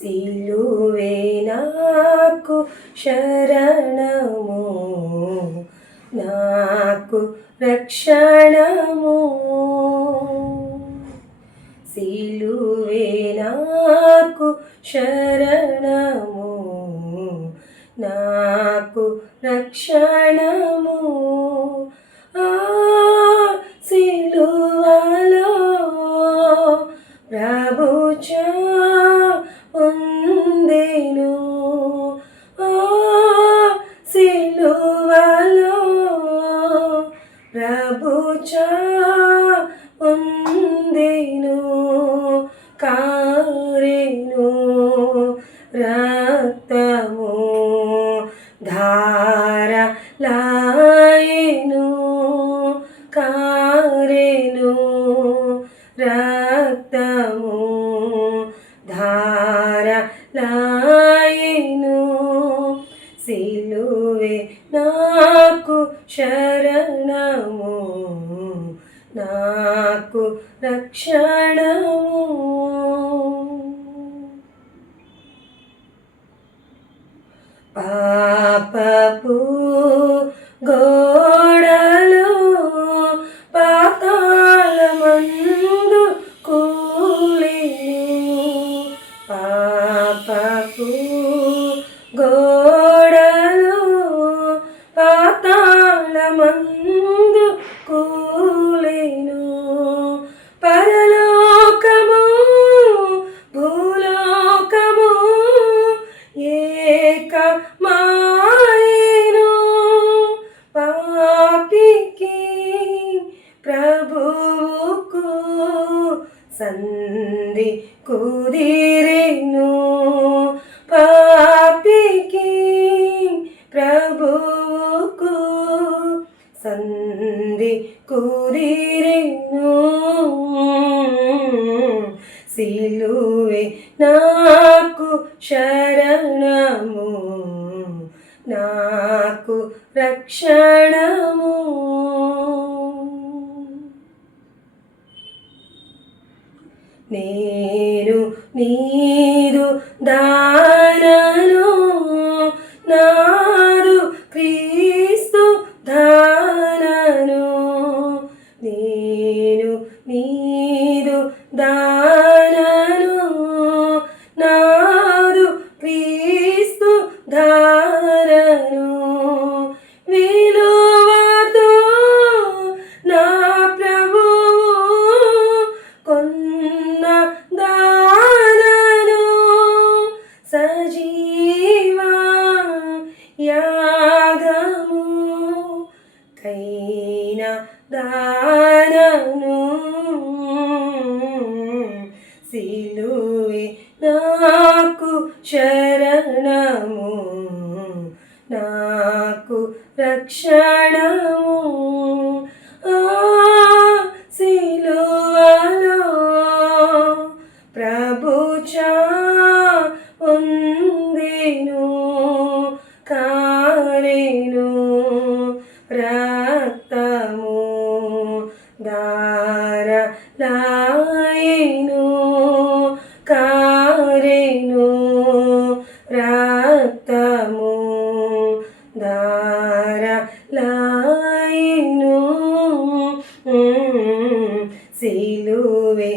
సిలువే నాకు శరణము. నాకు రక్షణము. సిలువే నాకు శరణము. నాకు రక్షణము. ప్రభుచా ఉందేను కారేను రక్తము ధార లాయను కారేను రక్తము ధార లాయను సిలువే నాకు శరణము నాకు రక్షణము. పాపపు గోడలు పాతాళమందు కూలి పాపపు గో ప్రభువుకు సంధి కుదిరేను పాపికి ప్రభువుకు. సంధి కుదిరేను సిలువే నాకు శరణము. నాకు రక్షణము. నేను నీదు దానను నాదు క్రీస్తు దానను నేను నీదు దా దానను సిలువే నాకు శరణము నాకు రక్షణము. ఆ సిలువలో ప్రభుచా ఉందిను కారేను ప్ర శిలువే